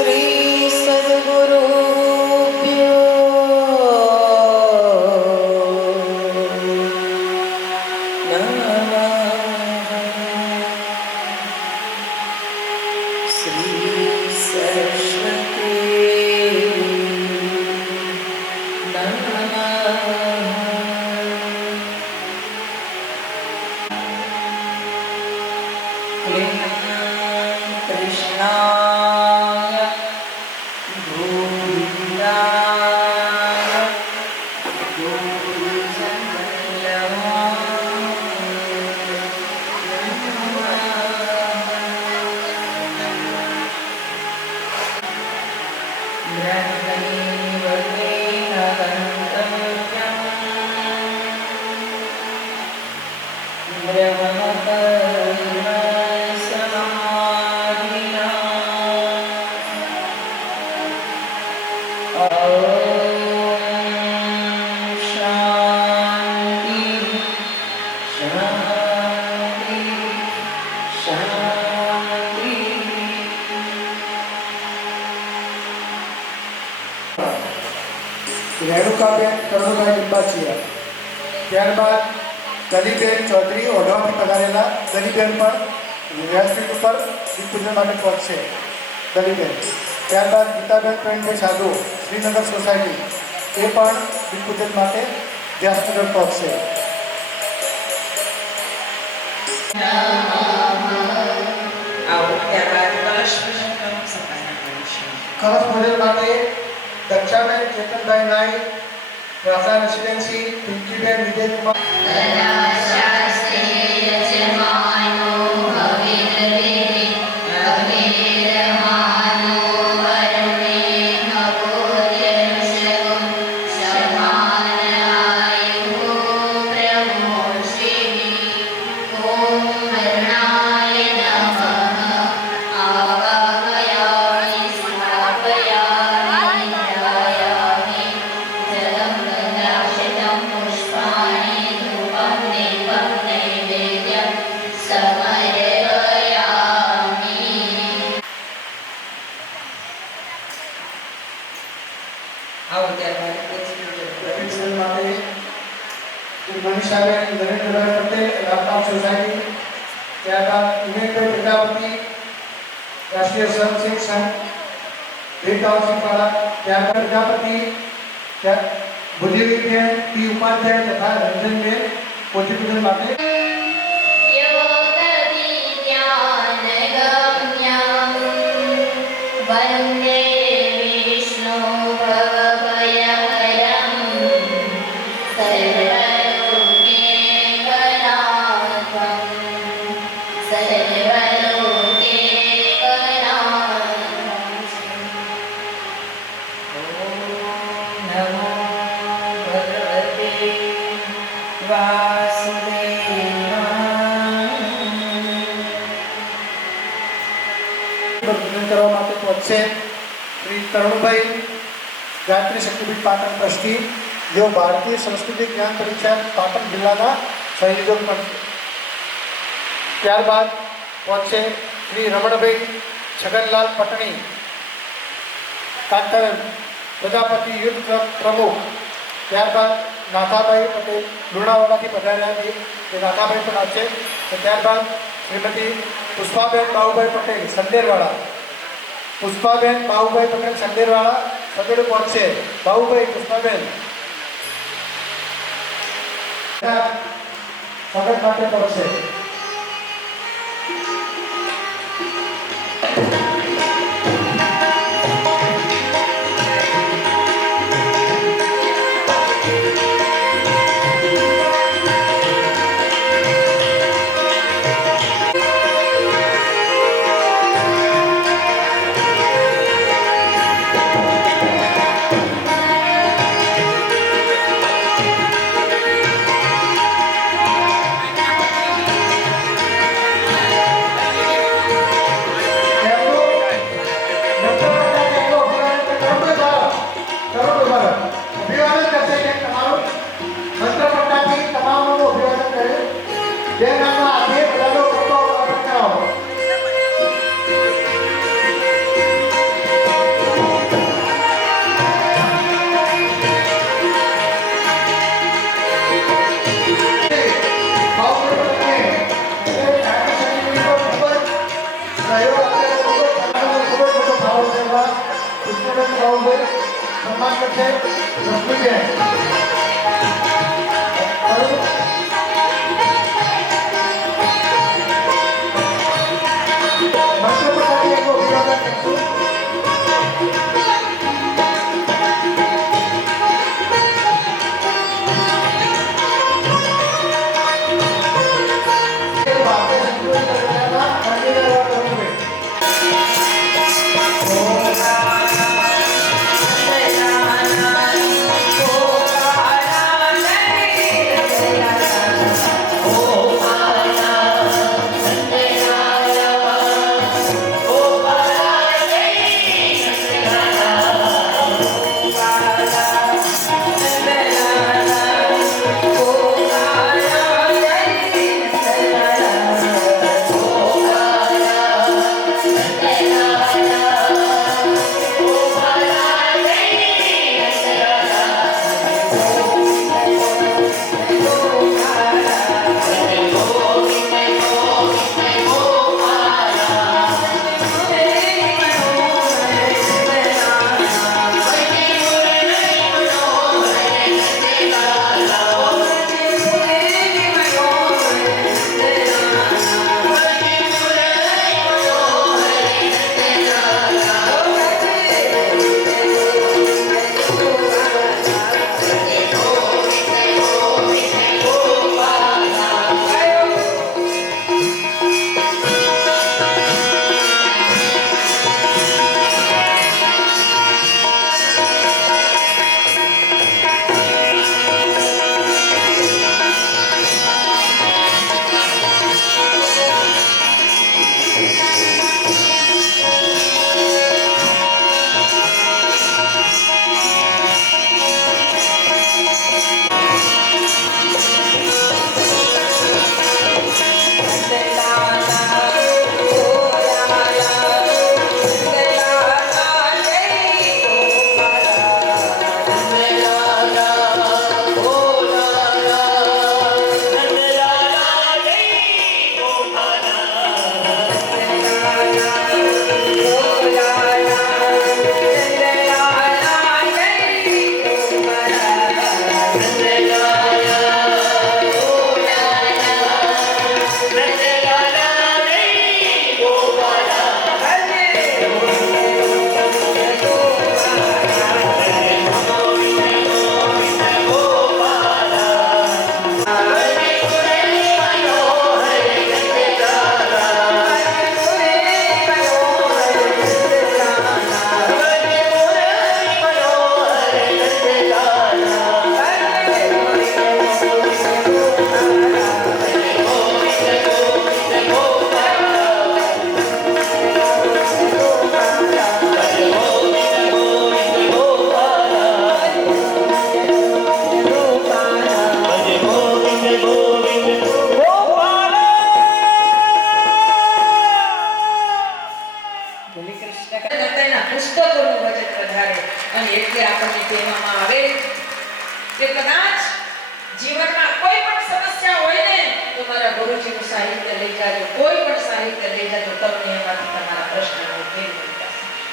શ્રી સદગુરુભ્યો નમઃ. શ્રી સરસ્વતી નમઃ. કૃષ્ણાય ગોવિંદાય રેણુકાબેન કરુણાભાઈ લિંબાચિયા, ત્યારબાદ દલીબેન ચૌધરી ઓઢવાથી પધારેલા દલીબેન પણ વ્યાસપીઠ ઉપર દીપપૂજન માટે પહોંચશે. દલીબેન, ત્યારબાદ ગીતાબેન પ્રવીણભાઈ સાધુ શ્રીનગર સોસાયટી, એ પણ દીપપૂજન માટે વ્યાસપીઠ પર પહોંચશે. કળશ પૂજન માટે દક્ષાબેન ચેતનભાઈ નાઈ, પ્રાસા રેસિડેન્સી, પિંકીબેન વિજયકુમાર. મનીષાબેન નરેન્દ્રભાઈ પટેલ, રામપાલ સોસાયટી, ત્યારબાદ ઉમેશભાઈ પ્રજાપતિ, રાષ્ટ્રીય સ્વયંસેવક સંઘ, ભીમરાવસિંહવાળા, ત્યારબાદ પ્રજાપતિ, ભુદેવીબેન પી ઉપાધ્યાય તથા રંજનબેન પોથીપૂજન માટે. પૂજન કરવા માટે પહોંચશે શ્રી તરુણભાઈ ગાયત્રી શક્તિપીઠ પાટણ ટ્રસ્ટી, જેઓ ભારતીય સંસ્કૃતિ જ્ઞાન પરીક્ષા પાટણ જિલ્લાના સંયોજક પણ છે. ત્યારબાદ પહોંચશે શ્રી રમણભાઈ છગનલાલ પટણી, કાંતર પ્રજાપતિ યુદ્ધ ક્લબ પ્રમુખ. ત્યારબાદ નાથાભાઈ પટેલ લુણાવાડાથી પધાર્યા છે, તે નાથાભાઈ પણ આવશે. ત્યારબાદ શ્રીમતી પુષ્પાબેન બાબુભાઈ પટેલ સંદેરવાડા, પુષ્પાબેન બાબુભાઈ પટેલ સંદેરવાડા સગડ પહોંચશે. બાબુભાઈ, પુષ્પાબેન સગડ માટે પહોંચશે. છે રશ્મિબેન. મંત્ર પ્રસાદી એનું અભિવાદન કરશું.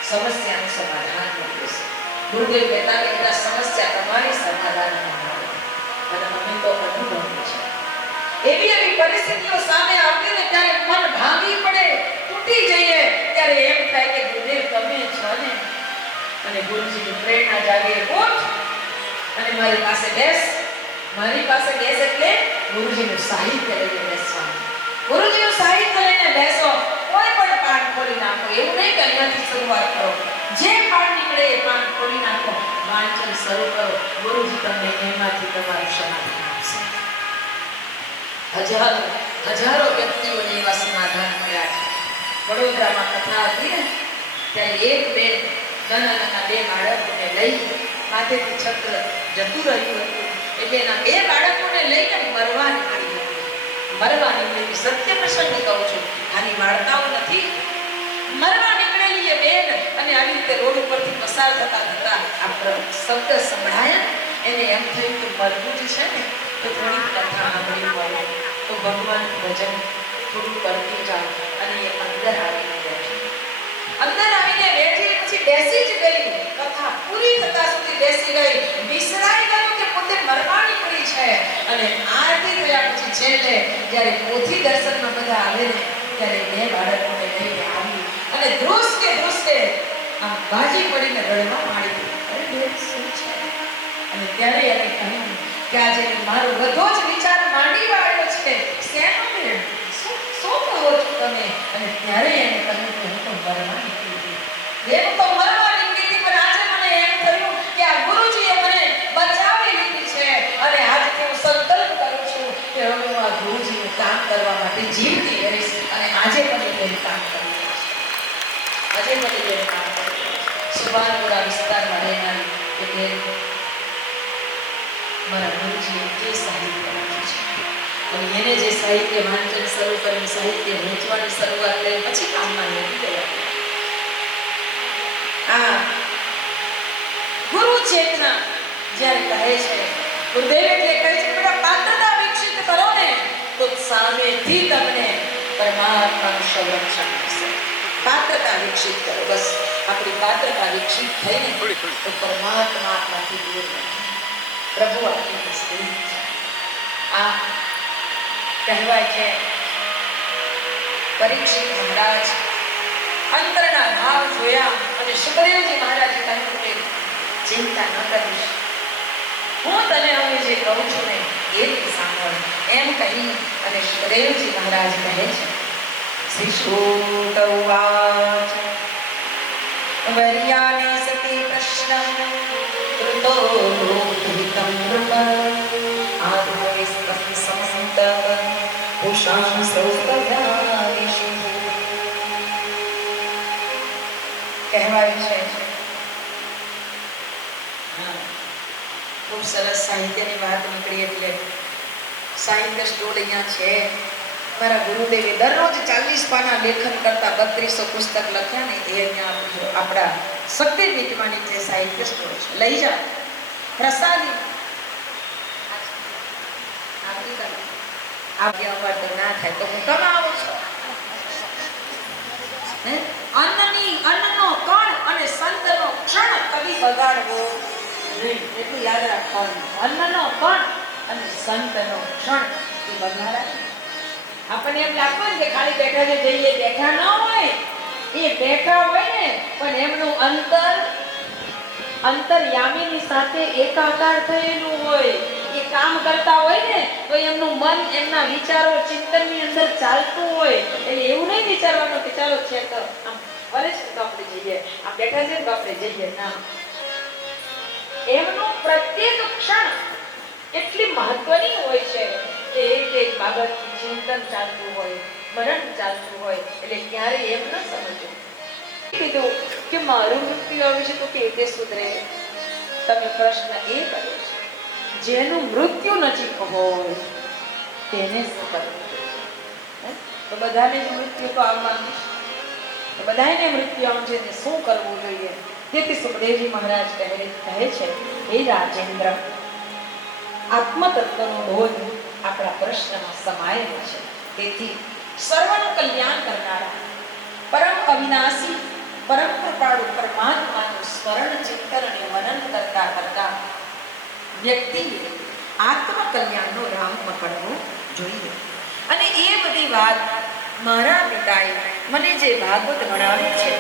સમસ્યાનું સમાધાન મળી જશે. ગુરુદેવ કહેતા કે આ સમસ્યા તમારી સમાધાનમાં આવે. અને મને તો અનુભવ છે. એવી પરિસ્થિતિઓ સામે આવતી ને ત્યારે મન ભાંગી પડે, તૂટી જઈએ, ત્યારે એમ થાય કે ગુરુદેવ તમે છો ને. અને ગુરુજીની પ્રેરણા જાગે, ઉઠ અને મારી પાસે બેસ. મારી પાસે બેસ એટલે ગુરુજીનું સાહિત્ય લઈને બેસવાનું. ગુરુજીનું સાહિત્ય લઈને બેસો. કોઈ પણ પાઠ ખોલી નાખો. એવું નહીં કે અહીંયાથી શરૂઆત કરો. જે પાઠ નીકળે એ પાઠ ખોલી નાખો, વાંચન શરૂ કરો. ગુરુજી તમને એમાંથી તમારું સમાધાન આપશે. હજારો વ્યક્તિઓને એવા સમાધાન મળ્યા છે. વડોદરામાં કથા હતી ને ત્યારે એક બેન નાના બે બાળકોને લઈ માથેથી છત્ર જતું રહ્યું હતું. એટલે એના બે બાળકોને લઈને મરવા નીકળી હતી. મરવા નીકળેલી સત્ય પ્રસંગ કહું છું, આની વાર્તાઓ નથી. મરવા નીકળેલી એ બેન અને આવી રીતે રોડ ઉપરથી પસાર થતા થતા આ શબ્દ સંભળાયા. એને એમ થયું કે મરવું જ છે ને તો થોડી કથા સાંભળી મળે તો ભગવાનનું ભજન થોડું કરતી જાઓ. અને એ અંદર આવીને બેઠી. અંદર આવીને બેઠી પછી બેસી જ ગઈ. કથા પૂરી થતા સુધી બેસી ગઈ, વિસરાઈ ગયું કે પોતે મરવાની પડી છે. અને આરતી થયા પછી છેલ્લે જ્યારે પોથી દર્શનમાં બધા આવે ને ત્યારે બે બાળકોને લઈને આવી અને ધ્રુસકે આમ બાજી પડીને રડવા માંડી. અરે બેન શું છે? અને ત્યારે એને કહ્યું કે આજે મારો બધો જ વિચાર માંડી વાળ્યો છે. શેનો બેન? શું કહો છો તમે? અને ત્યારે એને કહ્યું કે હું તો મરવા નીકળી હતી. હું તો મરવા નીકળી હતી, પણ આજે મને એમ થયું કે આ ગુરુજીએ મને બચાવી લીધી છે. અને આજથી હું સંકલ્પ કરું છું કે હવે હું આ ગુરુજીનું કામ કરવા માટે જીવતી રહીશ. અને આજે પણ એ કામ કરી છે. આજે પણ એ કામ કરી છે. સુભાનપુરા વિસ્તારમાં રહેનારી એટલે મારા ગુરુજીએ જે સાહિત્ય વાંચ્યું છે અને એને જે સાહિત્ય વાંચન શરૂ કરીને સાહિત્ય વેચવાની શરૂઆત કરી પછી કામમાં લાગી ગયા. આ ગુરુ ચેતના જ્યારે કહે છે, ગુરુદેવ એટલે કહે છે બેટા પાત્રતા વિકસિત કરો ને તો સામેથી તમને પરમાત્માનું સંરક્ષણ થશે. પાત્રતા વિકસિત કરો, બસ આપણી પાત્રતા વિકસિત થઈને તો પરમાત્મા આપણાથી દૂર નથી, પ્રભુ આપણી નજીક છે. આ કહેવાય છે પરીક્ષિત મહારાજ અંતરના ભાવ જોયા અને સુખદેવજી મહારાજે કહ્યું કે ચિંતા ન કરીશ, હું તને હવે જે કહું છું ને એ જ સાંભળ. એમ કહી અને સુખદેવજી મહારાજ કહે છે, શ્રી શુક ઉવાચ વર્યાને સતી પ્રશ્ન કૃતો લોકહિતં નૃપ આત્મવિશ્વાસ સમસ્ત પુષાં સૌતવ્યાદિષુ. કહેવાયું છે ખૂબ સરસ સાહિત્યની વાત નીકળી એટલે સાહિત્ય સ્ટોલ અહીંયા છે. મારા ગુરુદેવે દરરોજ 40 પાના લેખન કરતા 3200 પુસ્તક લખ્યા ને એ અહીંયા આપણા શક્તિપીઠમાં નીચે સાહિત્ય સ્ટોર છે, લઈ જાઓ. પ્રસાદી ના થાય તો હું કમાવું છું. અન્નનો કણ અને સંતનો ક્ષણ કદી બગાડવો નહીં, એટલું યાદ રાખવાનું. અન્નનો કણ અને સંતનો ક્ષણ એ બગાડાય. આપણને એમ લાગતું કે ખાલી બેઠા છે જઈએ, બેઠા ન હોય, એ બેઠા હોય ને પણ એમનું અંતર્યામીની સાથે એકાકાર થયેલું હોય. એ કામ કરતા હોય ને તો એમનું મન એમના વિચારો ચિંતનની અંદર ચાલતું હોય. એટલે એવું નહીં વિચારવાનું કે ચાલો છે તો આમ ભલે છે તો આપણે જઈએ, આમ બેઠા છે તો આપણે જઈએ. ના, એમનું પ્રત્યેક ક્ષણ એટલી મહત્વની હોય છે કે એક બાબત ચિંતન ચાલતું હોય, મરણ ચાલતું હોય. એટલે ક્યારે એમ ન સમજવું કીધું કે મારું મૃત્યુ આવી છે તો કેતે સુધરે. તમે પ્રશ્ન એ કર્યો છે, જેનું મૃત્યુ નજીક હોય તેને શું કરવું? તો બધાને જ મૃત્યુ તો આવવાનું છે, બધાને મૃત્યુ આવવાનું છે, શું કરવું જોઈએ? તેથી સુખદેવજી મહારાજ કહે છે, હે રાજેન્દ્ર, આત્મતત્વનો બોધ આપણા પ્રશ્નમાં સમાયેલો છે. તેથી સર્વનું કલ્યાણ કરનારા પરમ અવિનાશી પરમ કૃપાળુ પરમાત્માનું સ્મરણ ચિંતન અને મનન કરતા કરતા વ્યક્તિએ આત્મકલ્યાણનો રાહ પકડવો જોઈએ. અને એ બધી વાત મારા પિતાએ મને જે ભાગવત ભણાવ્યું છે,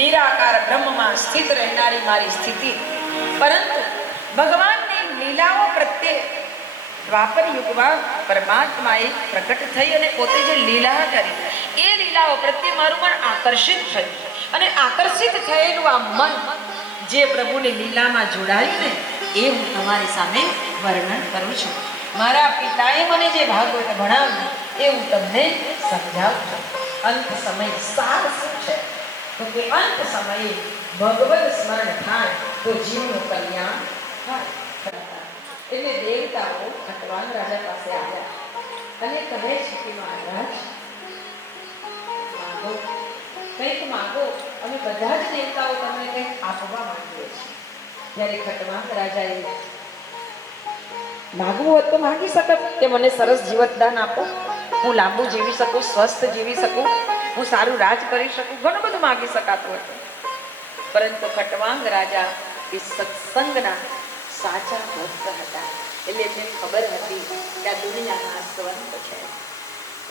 નિરાકાર બ્રહ્મમાં સ્થિત રહેનારી મારી સ્થિતિ, પરંતુ ભગવાનની લીલાઓ પ્રત્યે દ્વાપર યુગમાં પરમાત્માએ પ્રકટ થઈ અને પોતે જે લીલા કરી એ લીલાઓ પ્રત્યે મારું મન આકર્ષિત થયું. અને આકર્ષિત થયેલું આ મન જે પ્રભુની લીલામાં જોડાયું ને એ હું તમારી સામે વર્ણન કરું છું. મારા પિતાએ મને જે ભાગવત ભણાવ્યું એ હું તમને સમજાવું છું. અંત સમય સાર શું છે? તો કે અંત સમયે ભગવદ સ્મરણ થાય તો જીવનું કલ્યાણ થાય. એટલે દેવતાઓ ખટવાલ રાજા પાસે આવ્યા અને કહે છે કે મહારાજ માગો, કંઈક માગો, અમે બધા જ દેવતાઓ તમને કંઈક આપવા માંગીએ છીએ. ત્યારે ખટવાલ રાજાએ માગવું હોત તો માંગી શકત કે મને સરસ જીવતદાન આપો, હું લાંબુ જીવી શકું, સ્વસ્થ જીવી શકું, હું સારું રાજ કરી શકું, ઘણું બધું માગી શકાતું હતું. પરંતુ ખટવાંગ રાજા એ સત્સંગના સાચા ભક્ત હતા. એટલે એમને ખબર હતી કે આ દુનિયા નાશવંત છે,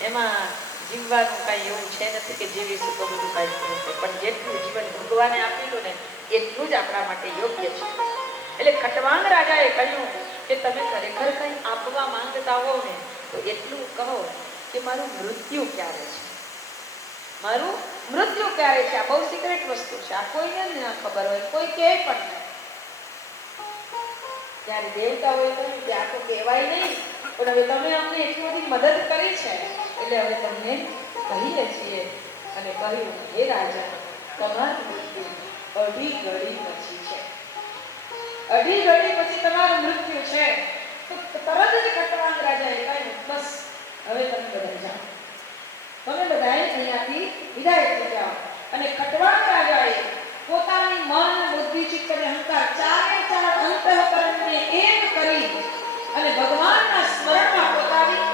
એમાં જીવવાનું કાંઈ એવું છે નથી કે જીવીશું તો બધું કાંઈ થશે, પણ જેટલું જીવન ભગવાને આપેલું ને એટલું જ આપણા માટે યોગ્ય છે. એટલે ખટવાંગ રાજાએ કહ્યું કે તમે ખરેખર કંઈ આપવા માંગતા હો ને તો એટલું કહો કે મારું મૃત્યુ ક્યારે છે, મારું મૃત્યુ ક્યારે છે. આ બહુ સિક્રેટ વસ્તુ છે, આ કોઈને જ ના ખબર હોય, કોઈ કહે પણ નહીં. ત્યારે દેવતાઓએ કહ્યું કે આ તો કહેવાય નહીં, પણ હવે તમે અમને એટલી બધી મદદ કરી છે એટલે હવે તમને કહીએ છીએ. અને કહ્યું, હે રાજા, તમારું મૃત્યુ અઢી ઘડી પછી છે, અઢી ઘડી પછી તમારું મૃત્યુ છે. તો તરત જ ખટવાંગ રાજાએ કહ્યું, બસ હવે તમે બધા જાઓ, તમે બધાએ અહીંયાથી વિદાય થઈ જાઓ. અને ખટવાંગ રાજાએ પોતાની મન, બુદ્ધિ, ચિત્ત અને અહંકાર ચારે ચાર અંતઃકરણને એક કરી અને ભગવાનના સ્મરણમાં પોતાની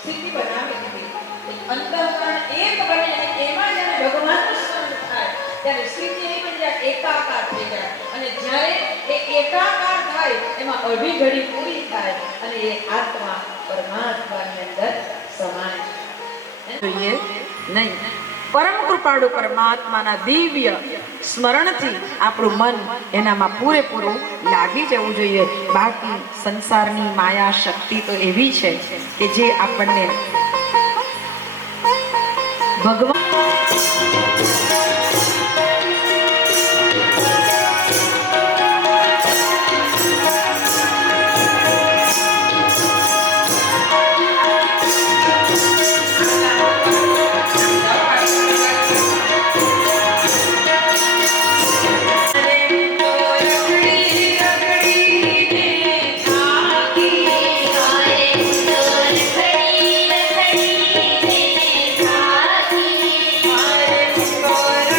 સ્થિતિ બનાવી દીધી. અંતઃકરણ એક બને અને એમાં જ્યારે ભગવાનનું સ્મરણ થાય ત્યારે સ્થિતિ એવી બની જાય, એકાકાર થઈ જાય. અને જ્યારે એ એકાકાર થાય એમાં અઢી ઘડી પૂરી થાય અને એ આત્મા પરમાત્માની અંદર સમાય જોઈએ નહીં. પરમ કૃપાળુ પરમાત્માના દિવ્ય સ્મરણથી આપણું મન એનામાં પૂરેપૂરું લાગી જવું જોઈએ. બાકી સંસારની માયા શક્તિ તો એવી છે કે જે આપણને ભગવાન Thank you.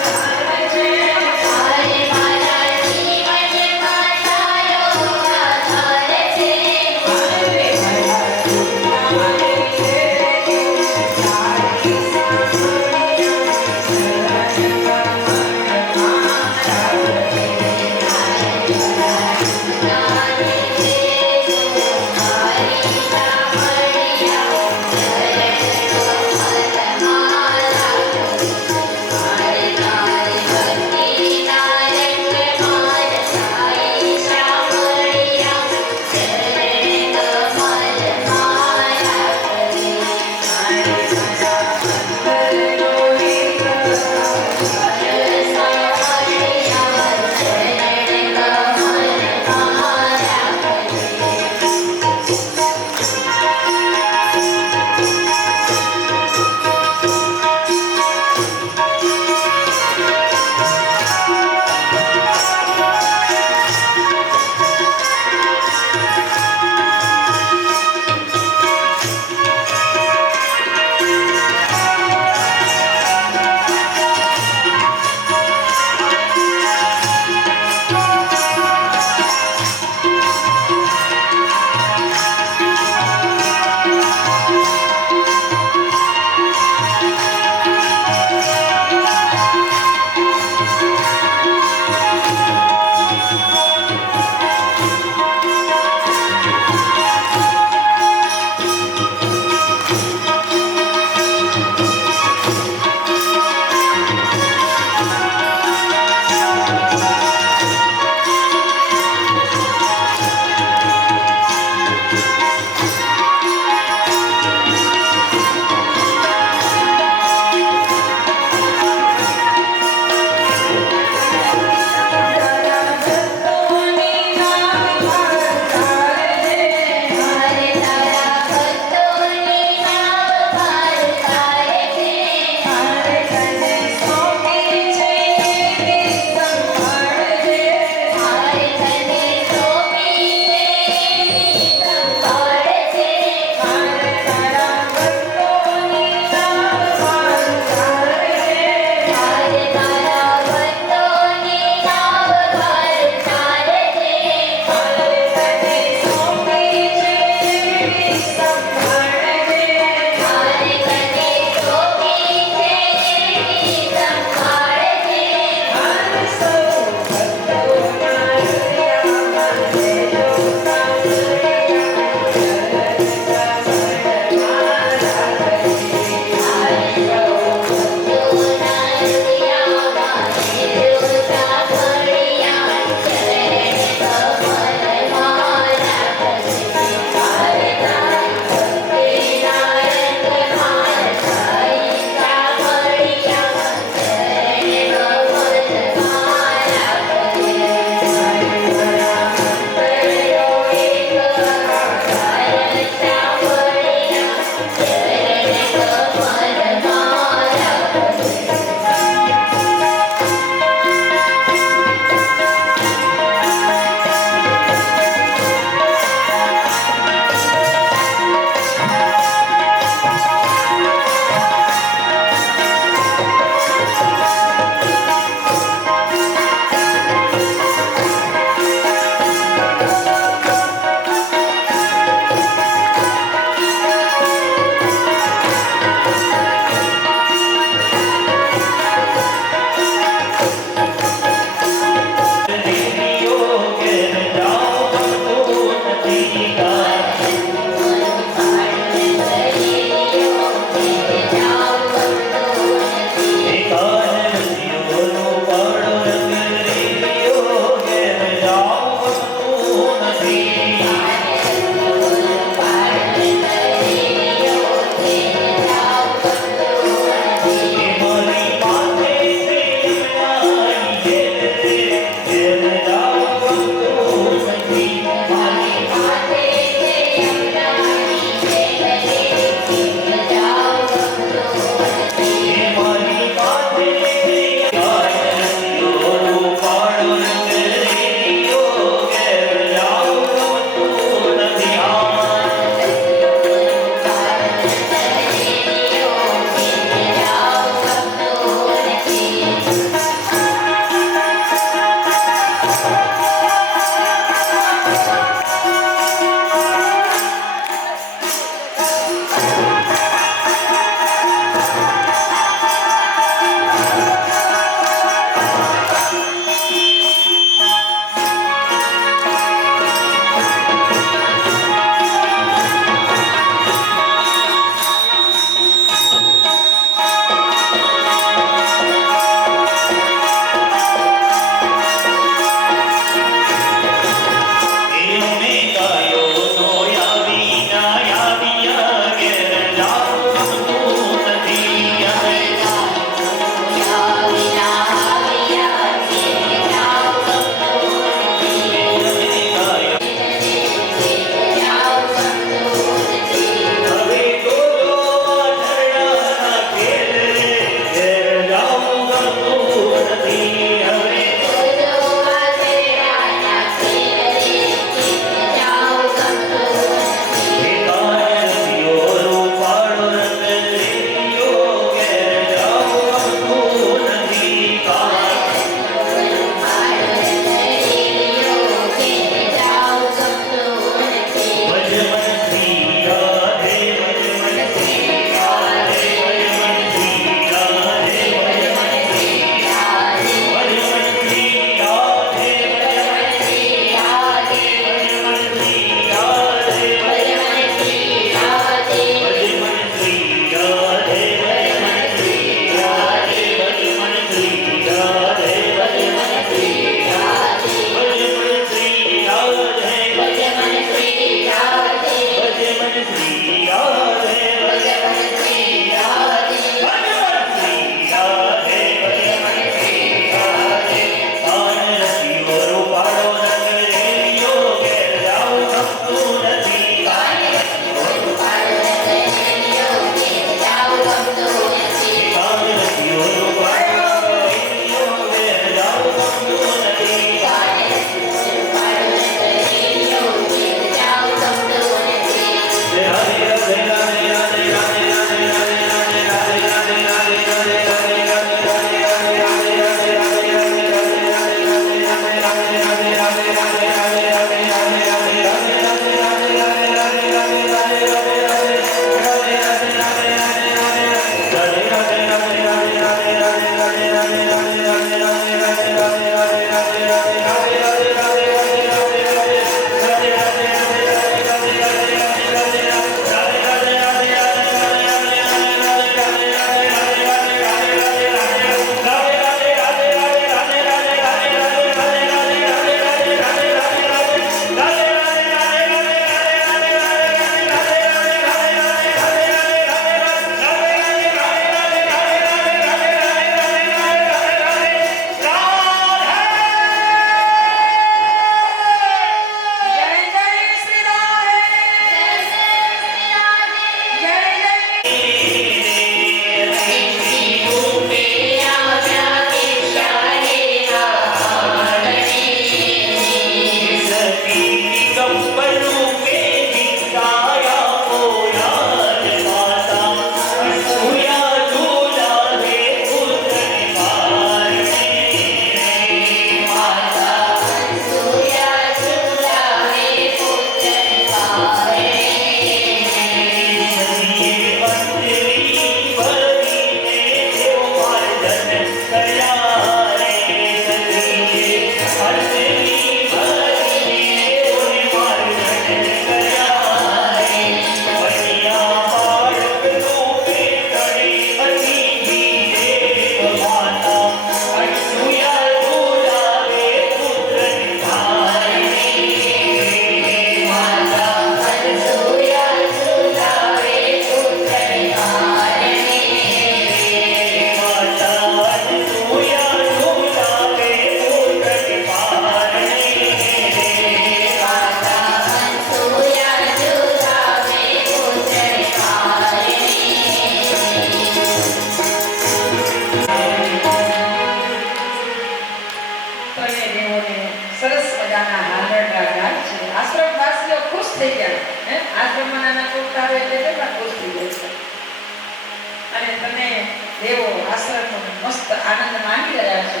દેવો આશ્રમનો મસ્ત આનંદ માણી રહ્યા છે.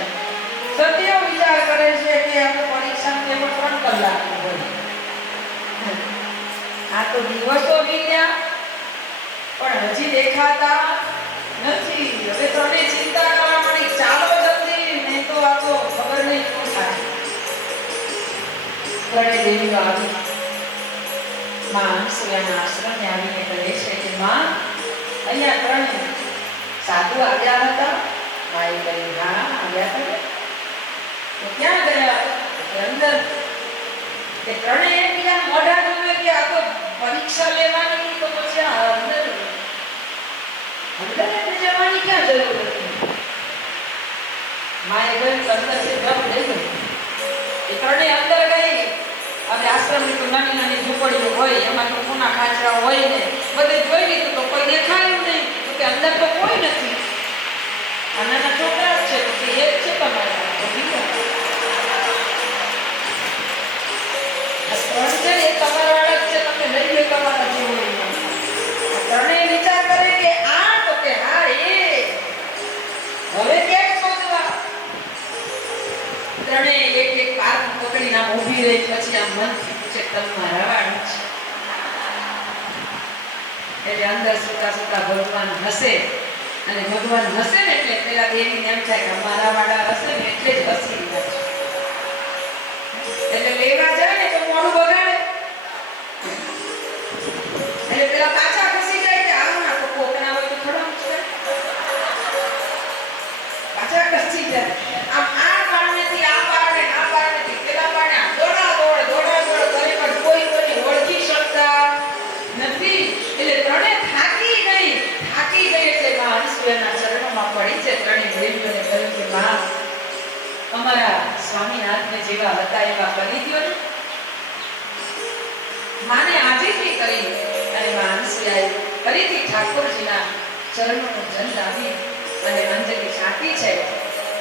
સત્ય વિચાર કરે છે કે આપણે પરીક્ષા કેવળ 3 કલાકની હોય. આ તો દિવસો વીત્યા પણ હજી દેખાતા નથી. હવે તમે ચિંતા કરવા માંડી, ચાલો જલ્દી, નહીં તો આ તો ખબર નહીં શું થાય. ત્રણેય દેવીઓ આવી માં સૂર્યના આશ્રમે આવીને કહે છે કે માં, અહીંયા 3 સાધુ આવ્યા હતા. માએ કહ્યું હા આવ્યા હતા. તો ક્યાં ગયા? અંદર. તે ત્રણેય એકબીજા મોઢા જોવે કે આ તો પરીક્ષા લેવાની, તો પછી આ અંદર જવાની ક્યાં જરૂર હતી? માએ કહ્યું અંદર છે જપ લઈ ગઈ. એ ત્રણેય અંદર ગઈ. હવે આશ્રમની તો નાની નાની ઝૂંપડીઓ હોય, એમાં તો કોના ખાંચરા હોય ને બધે જોઈ લીધું તો કોઈ દેખાયું નહીં. તો કે અંદર તો કોઈ નથી. આ નાના છોકરા જ છે. તો કે એક છે તમારા. તો બીજા ત્રણ છે એ તમારા વાળા જ છે. તમે લઈ લો તમારા જે હોય. ત્રણેય વિચાર કરે કે આ, તો કે હા એ. હવે કેમ શોધવા? ત્રણેય એક એક પાર પકડીને આમ ઊભી રહી. પછી આમ મનથી પૂછે તમારા વાળા છે. એટલે અંદર સુતા સુતા ભગવાન હસે. અને ભગવાન હસે ને એટલે પેલા દેવીને એમ થાય કે અમારા વાળા હસે ને એટલે જ હસી રહ્યા છે. એટલે લેવા જાય ને તો મોઢું બગાડે. એટલે પેલા પાછા ખસી જાય કે આવું ના કોકના હોય તો થોડો છે. પાછા ખસી જાય. આમ આ બારણેથી આ બારણે, આ બારણેથી પેલા બારણે દોડા દોડ કરે પણ કોઈ કોઈને ઓળખી શકતા નથી. એટલે ત્રણે થાકી ગઈ એટલે માં અનસૂયાના ચરણોમાં પડી છે. ત્રણેય દેવીઓને કહ્યું કે માં, અમારા સ્વામીનાથને જેવા હતા એવા કરી દ્યો ને. માને આજીજી કરી અને માં અનસૂયાએ ફરીથી ઠાકોરજીના ચરણોનો જલ લાવી અને અંજલિ છાંટી છે.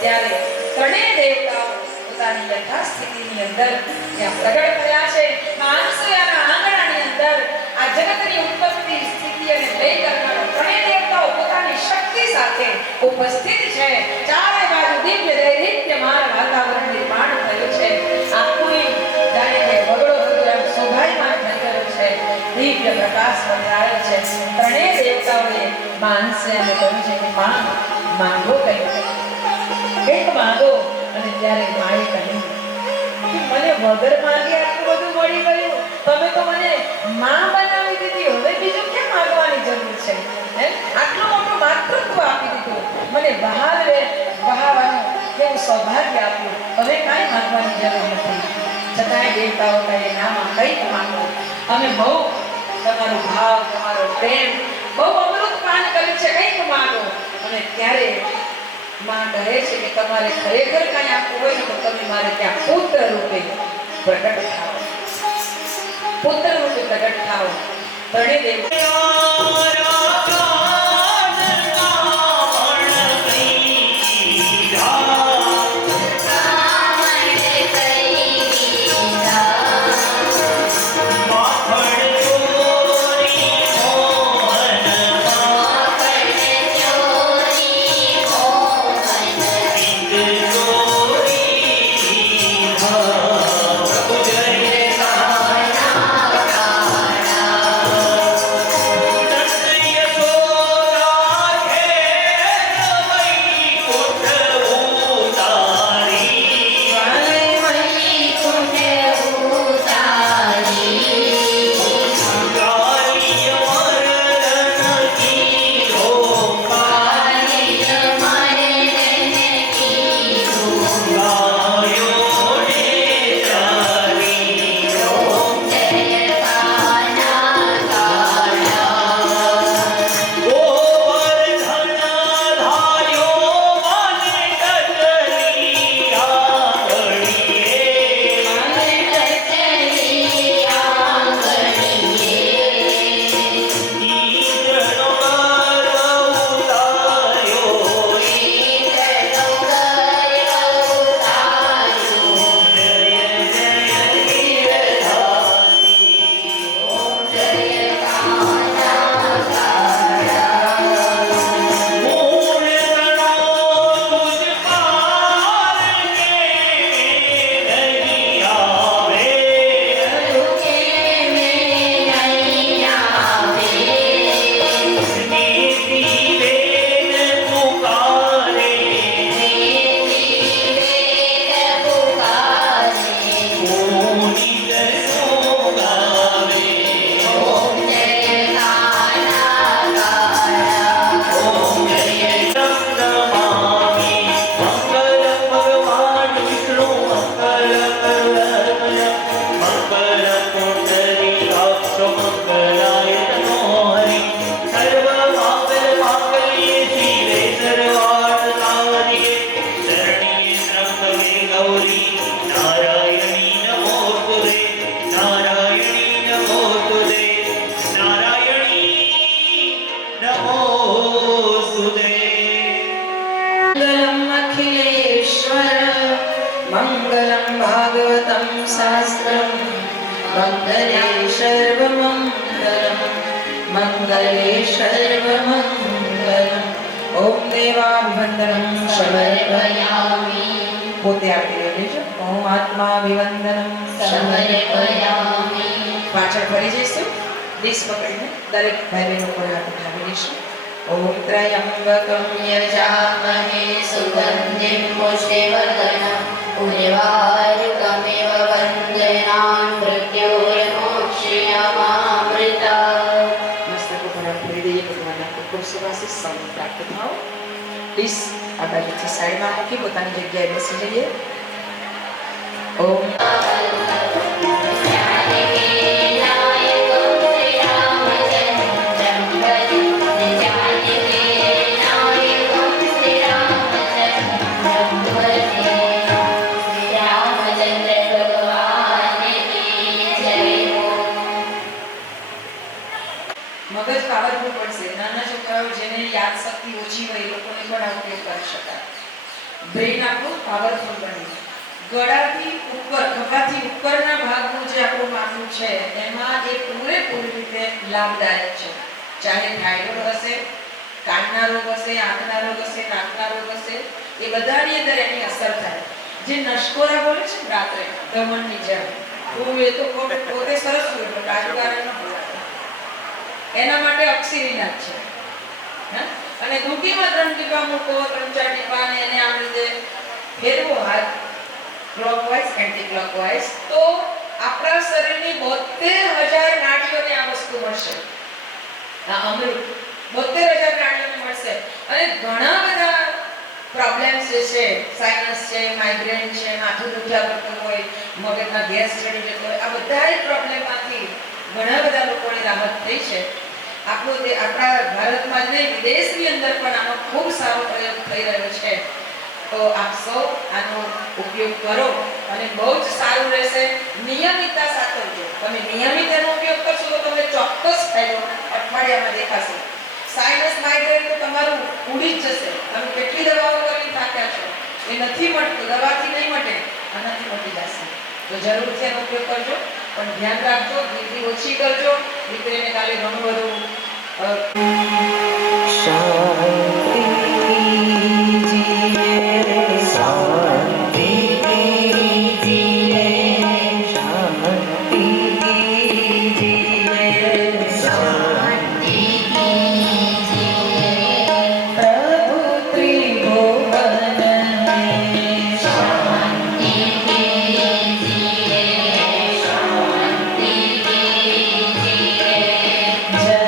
ત્યારે ત્રણેય દેવતાઓ પોતાની યથાસ્થિતિની અંદર ત્યાં પ્રગટ થયા છે. માં અનસૂયાના આંગણાની અંદર આ જગતની ઉત્પત્તિ, સ્થિતિ અને લય કરનારો ત્રણેય દેવતાઓ પોતાની શક્તિ સાથે ઉપસ્થિત છે. ચારે બાજુ દિવ્ય દૈદીપ્યમાન વાતાવરણ નિર્માણ થયું છે. આખું જાણે કે બગડો બધો એમ શોભાયમાન થઈ ગયો છે. દિવ્ય પ્રકાશ પધરાયો છે. ત્રણેય દેવતાઓએ માં અનસૂયાને કહ્યું છે કે માં, માંગો કંઈક માંગો. અને ત્યારે માએ કહ્યું કે મને વગર માંગે આટલું બધું મળી ગયું. તમે તો મને માં બનાવી દીધી. હવે બીજું કેમ માંગવાની જરૂર છે? આટલું મોટું માતૃત્વ આપી દીધું. મને વહાવાનું કેવું સૌભાગ્ય આપ્યું. હવે કાંઈ માંગવાની જરૂર નથી. છતાંય દેવતાઓ કહે ના માં, કંઈક માંગો. અમે બહુ તમારો ભાવ, તમારો પ્રેમ, બહુ અમૃત પાન કર્યું છે, કંઈક માંગો. અને ત્યારે માં કહે છે કે તમારે ખરેખર કાંઈ આપવું હોય ને તો તમે મારે ત્યાં પુત્ર રૂપે પ્રગટ થાઓ. પુત્ર રૂપે પ્રગટ થાઓ. ત્રણેય દેવતાઓ સર્વ માંગલ્યે શિવે સર્વાર્થ સાધિકે શરણ્યે ત્ર્યંબકે ગૌરી નારાયણી નમોસ્તુતે નારાયણી નમોસ્તુતે નારાયણી નમોસ્તુતે મંગલમ અખિલેશ્વર મંગલમ ભાગવતમ શાસ્ત્રમ મંગલે સર્વમંગલમ મંગલે સર્વમંગલમ ઓમ દેવાભિવંદનમ સમર્પયામિ પોતે આપી લેજો ઓમ આત્માભિવંદનમ સમર્પયામિ પાછળ ફરી જઈશું દિશ પકડીને દરેક ભાઈ બહેનો કોઈ હાથ ઉઠાવી લઈશું ઓમ ત્રયંબકમ यजामहे सुगन्धिं पुष्टिवर्धनम् उर्वारुकमिव वन्दनान् मृत्योर्मोक्षयमामृता મસ્તક ઉપર હાથ ફેરી દઈએ ભગવાનના ખૂબ સુવાસિત સૌને પ્રાપ્ત થાઓ પ્લીઝ આ બાજુથી સાઈડમાં મૂકી પોતાની જગ્યાએ બેસી જઈએ ઓમ મગજ પાવરફુલ પડશે નાના છોકરાઓ જેને યાદ શક્તિ ઓછી હોય એ લોકોને પણ આ ઉપયોગ કરી શકાય બ્રેન આપણું પાવરફુલ બને ગળાથી ઉપર ખભાથી ઉપરના ભાગનું જે આપણું માથું છે એમાં એ પૂરેપૂરી રીતે લાભદાયક છે ચાહે થાઇરોઇડ હશે કાનના રોગ હશે આંખના રોગ હશે નાકના રોગ હશે એ બધાની અંદર એની અસર થાય જે નશકોરા બોલે છે રાત્રે ગમનની જેમ હું એ તો પોતે સરસ હોય પણ રાજકારણ ન બોલાય એના માટે અક્ષીરીનાથ છે હે અને ઘૂંટીમાં 3 ટીપા મૂકો 3-4 ટીપા ને એને આમ રીતે ફેરવો હાથ ક્લોકવાઇઝ એન્ટી ક્લોકવાઇઝ તો આપણા શરીરની 72000 નાડીઓને આ વસ્તુ મળશે આ અમૃત 72000 નાડીઓને મળશે અને ઘણા બધા પ્રોબ્લેમ્સ છે સાઇનસ છે માઇગ્રેન છે માથું દુખ્યા કરતું હોય મગજમાં ગેસ ચડી જતો હોય આ બધાય પ્રોબ્લેમમાંથી ઘણા બધા લોકોને રાહત થઈ છે આપણો તે આપણા ભારતમાં જ નહીં વિદેશની અંદર પણ આનો ખૂબ સારો પ્રયોગ થઈ રહ્યો છે તો આપ સૌ આનો ઉપયોગ કરો અને બહુ જ સારું રહેશે નિયમિતતા સાચવજો તમે નિયમિત એનો ઉપયોગ કરશો તો તમને ચોક્કસ ફાયદો અઠવાડિયામાં દેખાશે સાઇનસ માઇગ્રેન તો તમારું ઉડી જ જશે તમે કેટલી દવાઓ કરી થાક્યા છો એ નથી મળતું દવાથી નહીં મટે આનાથી મટી જશે તો જરૂરથી એનો ઉપયોગ કરજો પણ ધ્યાન રાખજો બીપી ઓછી કરજો દીકરીને કાલે ઘણું બધું શાંતિ જીએ શાંતિ જીએ શાંતિ જીએ શાંતિ જીએ પ્રભુ ત્રિભુવન में शांति जीए शांति जीए जल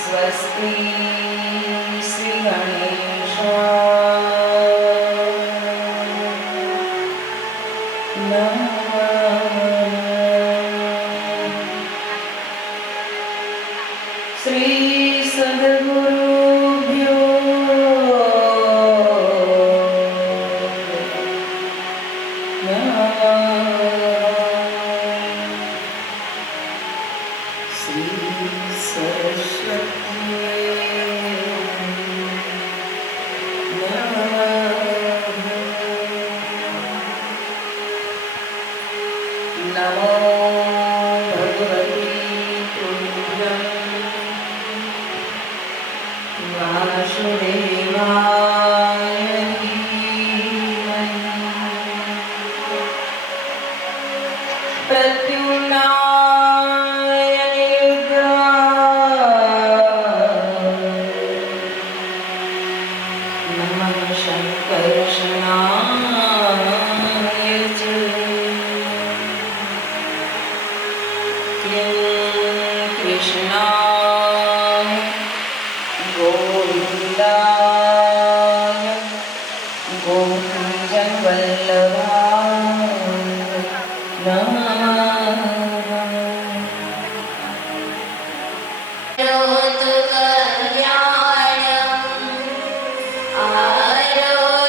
स्वस्ति श्री गणेशाय नमः। श्री सद्गुरुभ्यो श्री सरस्वती नमो भगवती तुभ्यं वासुदेवाय धीमहि प्रद्युम्नाय नमः शङ्कर्षणाय च कृष्णाय गोविन्दाय गोपीजनवल्लभाय नमः। करोतु कल्याणम् आरोग्यधनसम्पदो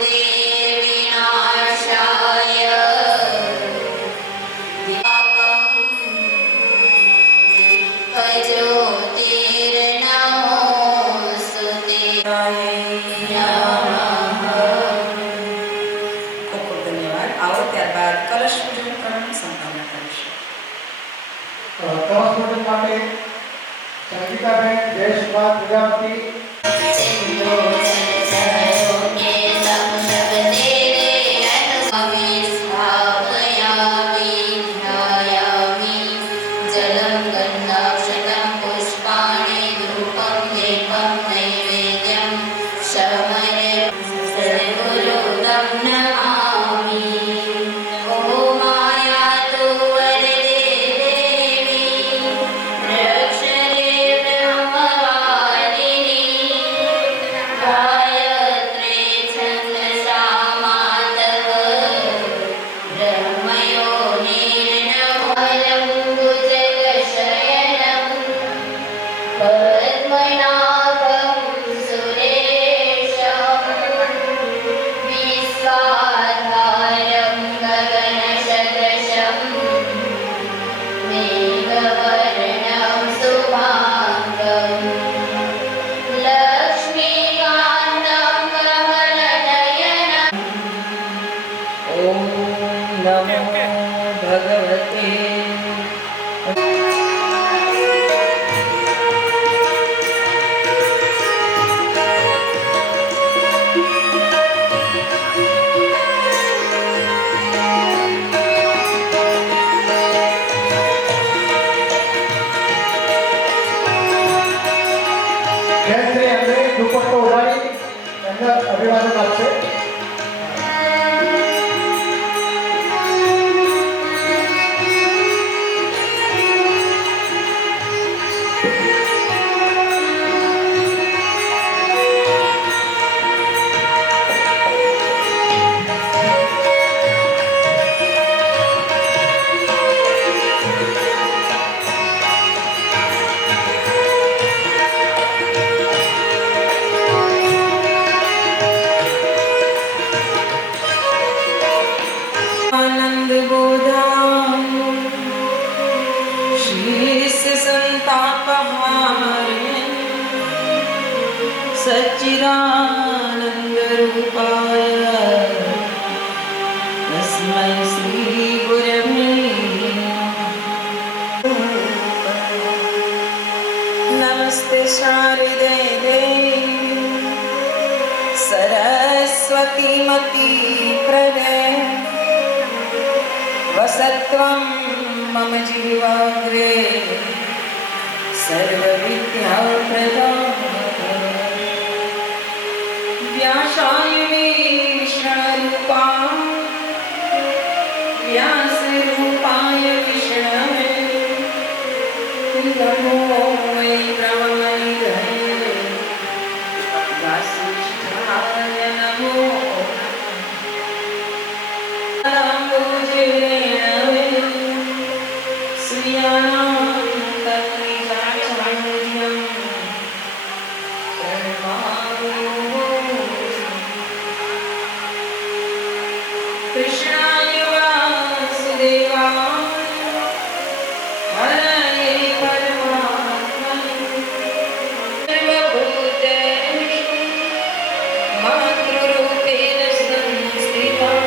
विनाशाय ज्योतिर्नमोऽस्तुते ખૂબ ખૂબ ધન્યવાદ. આવો ત્યારબાદ કલશ પૂજન કરવાની સંભાવના કરીશું. કળશ પૂજન માટે સંગીતાબેન જયેશભાઈ પ્રજાપતિ जलं गन्धाक्षतं पुष्पाणि धूपं दीपं नैवेद्यं शमने सद्गुरुं नमामि। ॐ मायातु वरदे देवी रक्षणे ब्रह्मवादिनी गायत्री छन्दसा मातः ब्रह्मयोनिर्नमलं भुजगशयनं पद्मनाभं सुरेशं विश्वाधारं गगनसदृशं मेघवर्णं शुभाङ्गं लक्ष्मीकान्तं कमलनयनम् ॐ नमो भगवते જયશ્રી એમને દુપટ્ટો ઉડાડી એમને અભિવાદન આપશે. आनंद बोधाम शीस संतापहारे सच्चिदानंद रूपाय तस्मै श्री गुरवे नमस्ते शारदे देवी सरस्वती मती प्रदे वसत्वं मम जीवाग्रे सर्वविद्याप्रदा વાસુદેવાય નમો અંબુજેણ શ્રિયાણામ તત્રિજાચાર્યં કૃષ્ણાય વાસુદેવાય હરયે પરમાત્મને સર્વભૂતેષુ માતૃરૂપેણ સંસ્થિતા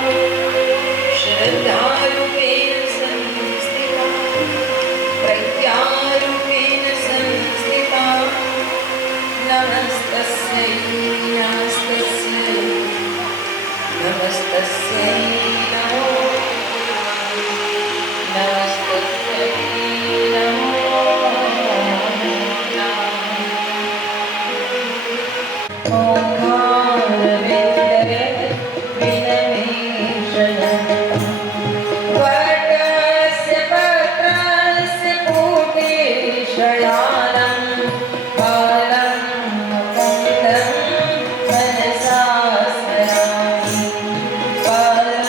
શ્રદ્ધારૂપેણ સંસ્થિતા પ્રજ્ઞારૂપેણ સંસ્થિતા નમસ્તસ્यै નમસ્તસ્यै નમો નમસ્તસ્यै નમો ઓંકાર વિદ્રે વિનમેષણ વટસ્ય પત્રસ્ય પુટે શયાનં બાલં મુકુંદં મનસા સ્મરામિ બાલં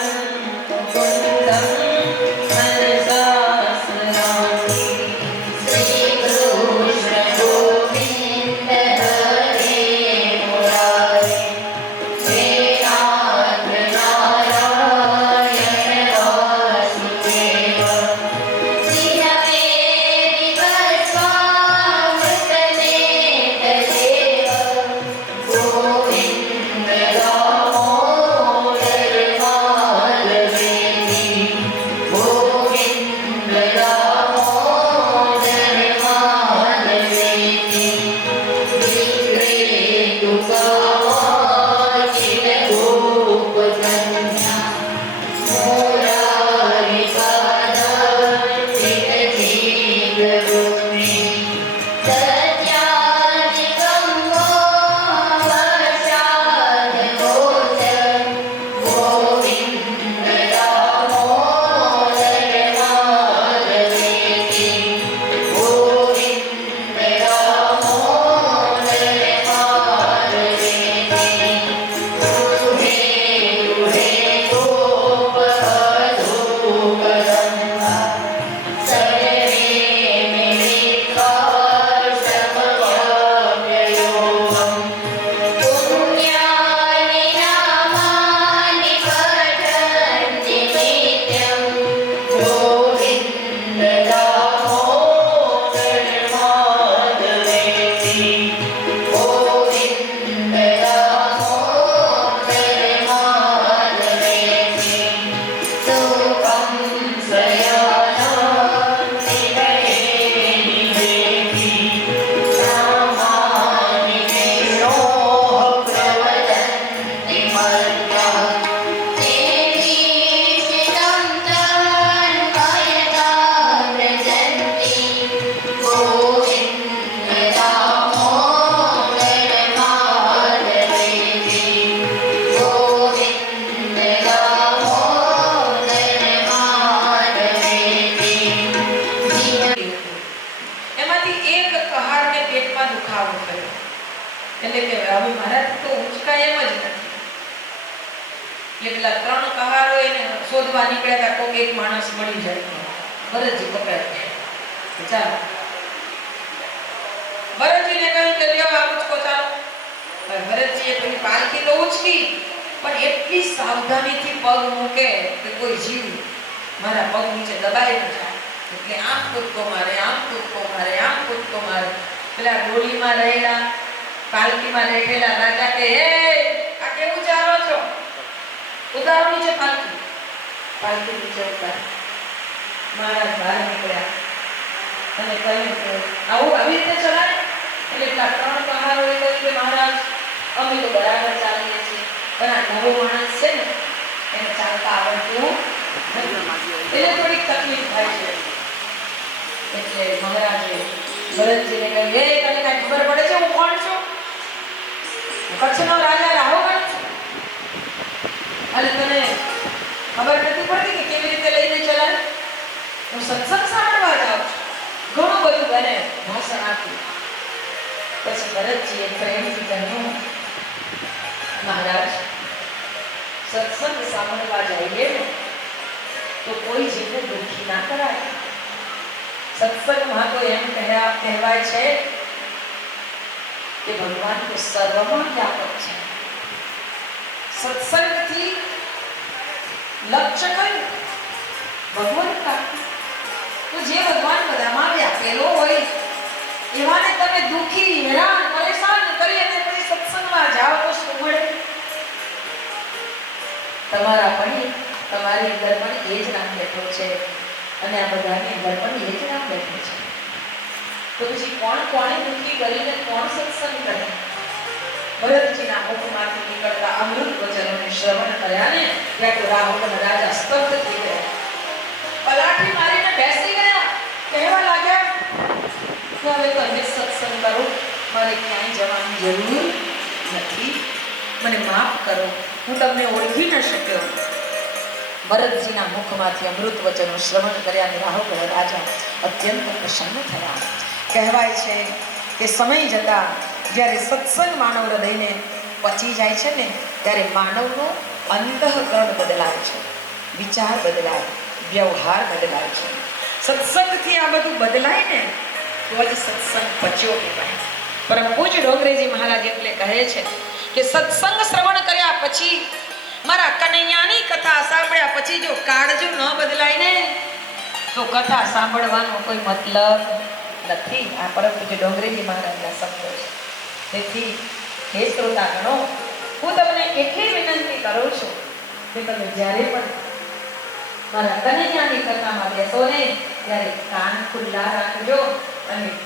મુકુંદં મનસા સ્મરામિ શ્રી કૃષ્ણ ગોવિંદ હરે મુરારે હે નાથ નારાયણ વાસુદેવ શ્રીહરે વિવસ્વામૃતને તદેવ ગોવિંદ દામોદર માધવેતિ ગોવિંદ દામોદર માધવેતિ વિક્રેતુ કામાચિન ગોપકન્યા મોરારી કાદંડિત જીવરૂપી સત્યાધિકં મોહવશાદ ગોચર ગોવિંદ દામોદર માધવેતિ ગોવિંદ દામોદર માધવેતિ ગૃહે ગૃહે ગોપધૂપગંધા સર્વે મિલિત્વા સમવ્યાપ્યયોગં પુણ્યાનિ નામાનિ પઠન્તિ નિત્યં ગોવિંદ દામોદર માધવેતિ ગોવિંદ દામોદર માધવેતિ સુખં સ્વયાનાં નિવહે નિવેતિ નામાનિ વિષ્ણોઃ પ્રવદન્તિ મર્ત્યા દેવી શ્રિतं તન્મયતા વ્રજન્તિ ગોવિંદ દામોદર માધવેતિ ગોવિંદ દામોદર માધવેતિ એમાંથી એક કહારને પેટમાં દુખાવો થયો એટલે કે હવે મારાથી તો ઉંચકાય એમ જ નથી એટલે પેલા ત્રણ કહારો એને શોધવા નીકળ્યા હતા કોક એક માણસ મળી જાય ભરતજી પકડાય ચાલો ભરતજીને કહ્યું કે લ્યો આ ઉચકો ચાલો હવે ભરતજીએ પેલી પાલકી તો ઉચકી પણ એટલી સાવધાનીથી પગ મૂકે કે કોઈ જીવ મારા પગ નીચે દબાઈ ન જાય એટલે આમ કૂદકો મારે આમ કૂદકો મારે આમ કૂદકો મારે પેલા ડોલીમાં રહેલા પાલકીમાં રહેલા રાજા કે હે આ કેવું ચાલો છો ઉતારો નીચે પાલકી પાલકી નીચે ઉતાર મહારાજ બહાર નીકળ્યા અને કહ્યું કે આવું આવી રીતે ચલાય એટલે પેલા ત્રણ કહારોએ કહ્યું કે મહારાજ અમે તો બરાબર ચાલીએ છીએ પણ આ નવો માણસ છે ને એને ચાલતા આવડતું નથી એટલે થોડીક તકલીફ થાય છે એટલે મહારાજે ભરતજીને કહ્યું હે તને કાંઈ ખબર પડે છે હું કોણ છું કચ્છનો રાજા રાહુગણ છું અને તને ખબર નથી પડતી કે કેવી રીતે લઈને ચલાય હું સત્સંગ સાંભળવા જાઉં છું ઘણું બધું બને ભાષણ આપ્યું પછી ભરતજીએ પ્રેમથી કહ્યું મહારાજ સત્સંગ સાંભળવા જઈએ ને તો કોઈ જીવને દુઃખી ના કરાય. સત્સંગમાં તો એમ કહેવાય છે કે ભગવાન તો સર્વમાં વ્યાપક છે. સત્સંગથી લક્ષ્ય કયું? ભગવાન પ્રાપ્તિ. તો જે ભગવાન બધામાં વ્યાપેલો હોય એવાને તમે દુઃખી, હેરાન, પરેશાન કરી અને પછી સત્સંગમાં જાઓ તો શું મળે? તમારી અંદર પણ એ જ નામ બેઠો છે અને આ બધાની અંદર પણ એ જ નામ બેઠો છે. તો પછી કોને દુઃખી કરીને કોણ સત્સંગ કરે? ભરતજીના મુખમાંથી નીકળતા અમૃત વચનોને શ્રવણ કર્યા ને ત્યાં તો રાવણ રાજા સ્તબ્ધ થઈ ગયા, પલાઠી મારીને બેસી ગયા, કહેવા લાગ્યા કે હવે તમે સત્સંગ કરો, મારે ક્યાંય જવાની જરૂર નથી, મને માફ કરો, હું તમને ઓળખી ન શક્યો. ભરતજીના મુખમાંથી અમૃત વચનો શ્રવણ કર્યા ને રાહુલ રાજા અત્યંત પ્રસન્ન થયા. કહેવાય છે કે સમય જતા જ્યારે સત્સંગ માનવ હૃદયને પચી જાય છે ને ત્યારે માનવનો અંતઃકરણ બદલાય છે, વિચાર બદલાય, વ્યવહાર બદલાય છે. સત્સંગથી આ બધું બદલાય ને તો જ સત્સંગ પચ્યો કહેવાય. પરમ પૂજ્ય ડોંગરેજી મહારાજ એટલે કહે છે કે સત્સંગ શ્રવણ કર્યા પછી, મારા કનૈયાની કથા સાંભળ્યા પછી જો કાળજો ન બદલાય ને તો કથા સાંભળવાનો કોઈ મતલબ નથી. આ પરમ પૂજ્ય ડોંગરેજી મહારાજના શબ્દો છે. તેથી હે શ્રોતાગણો, હું તમને એટલી વિનંતી કરું છું કે તમે જ્યારે પણ મારા કનૈયાની કથામાં બેસો ને ત્યારે કાન ખુલ્લા રાખજો અને